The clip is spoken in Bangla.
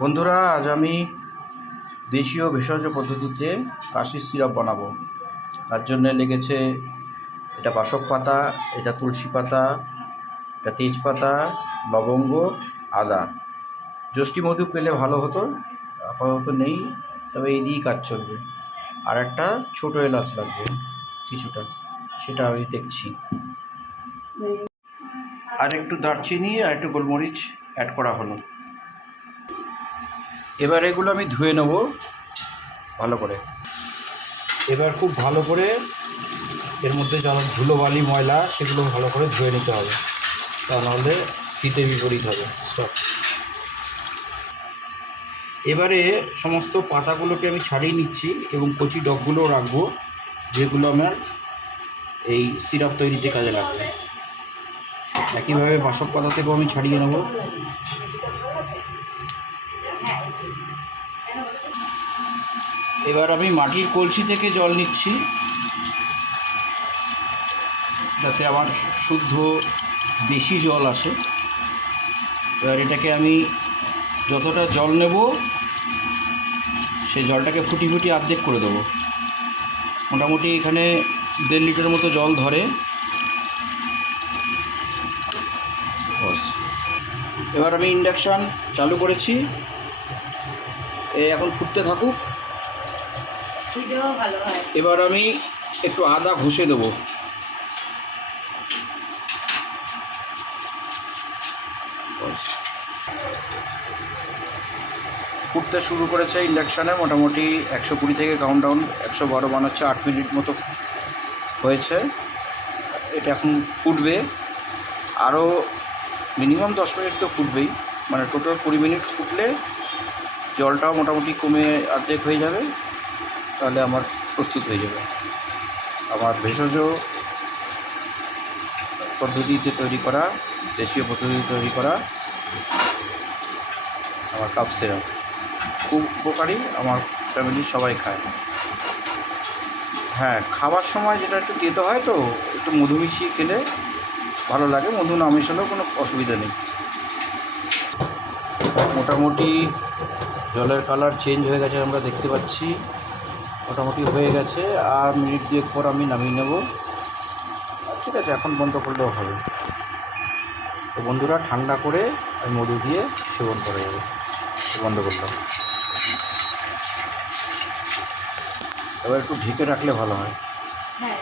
বন্ধুরা, আজ আমি দেশীয় ভেষজ পদ্ধতিতে কাশির সিরাপ বানাবো। তার জন্য লেগেছে এটা বাসক পাতা, এটা তুলসী পাতা, এটা তেজপাতা, লবঙ্গ, আদা। যষ্টি মধু পেলে ভালো হতো, আপাতত নেই, তবে এই দিয়েই কাজ চলবে। আর একটা ছোটো এলাচ লাগবে কিছুটা, সেটা আমি দেখছি। আর একটু দারচিনি আর একটু গোলমরিচ অ্যাড করা হলো। এবার এগুলো আমি ধুয়ে নেব ভালো করে। এবার খুব ভালো করে এর মধ্যে যা ধুলোবালি ময়লা সেগুলো ভালো করে ধুয়ে নিতে হবে, তা নাহলে হিতে বিপরীত হবে সব। এবারে সমস্ত পাতাগুলোকে আমি ছাড়িয়ে নিচ্ছি এবং কচি ডগগুলোও রাখবো, যেগুলো আমার এই সিরাপ তৈরিতে কাজে লাগবে। একইভাবে বাসক পাতা থেকেও আমি ছাড়িয়ে নেব। এবার আমি মাটির কলসি থেকে জল নিচ্ছি, যাতে আমার শুদ্ধ দেশি জল আসে। এবার এটাকে আমি যতটা জল নেব সেই জলটাকে ফুটি ফুটি অর্ধেক করে দেবো। মোটামুটি এখানে 1.5 লিটার মতো জল ধরে। এবার আমি ইন্ডাকশান চালু করেছি, এখন ফুটতে থাকুক। এবার আমি একটু আদা ঘষে দেবো। ফুটতে শুরু করেছে ইন্ডাকশানে, মোটামুটি 120 থেকে কাউন্টডাউন 112 বানাচ্ছে, 8 মিনিট মতো হয়েছে। এটা এখন ফুটবে, আরও মিনিমাম 10 মিনিট তো ফুটবেই, মানে টোটাল 20 মিনিট ফুটলে জলটাও মোটামুটি কমে অর্ধেক হয়ে যাবে, তাহলে আমার প্রস্তুত হয়ে যাবে আমার ভেষজ পদ্ধতিতে তৈরি করা, দেশীয় পদ্ধতিতে তৈরি করা আমার কাপ সিরাপ। খুব উপকারী, আমার ফ্যামিলির সবাই খায়। হ্যাঁ, খাবার সময় যেটা একটু তেতো হয়, তো একটু মধু মিশিয়ে খেলে ভালো লাগে। মধু না মেশালেও কোনো অসুবিধা নেই। মোটামুটি জলের কালার চেঞ্জ হয়ে গেছে, আমরা দেখতে পাচ্ছি। মোটামুটি হয়ে গেছে, আর মিনিট 2 পর আমি নামিয়ে নেব। ঠিক আছে, এখন বন্ধ করলেও হবে। তো বন্ধুরা, ঠান্ডা করে আমি মধু দিয়ে সেবন করা যাবে। বন্ধ করলাম। এবার একটু ঢেকে রাখলে ভালো হয়। হ্যাঁ।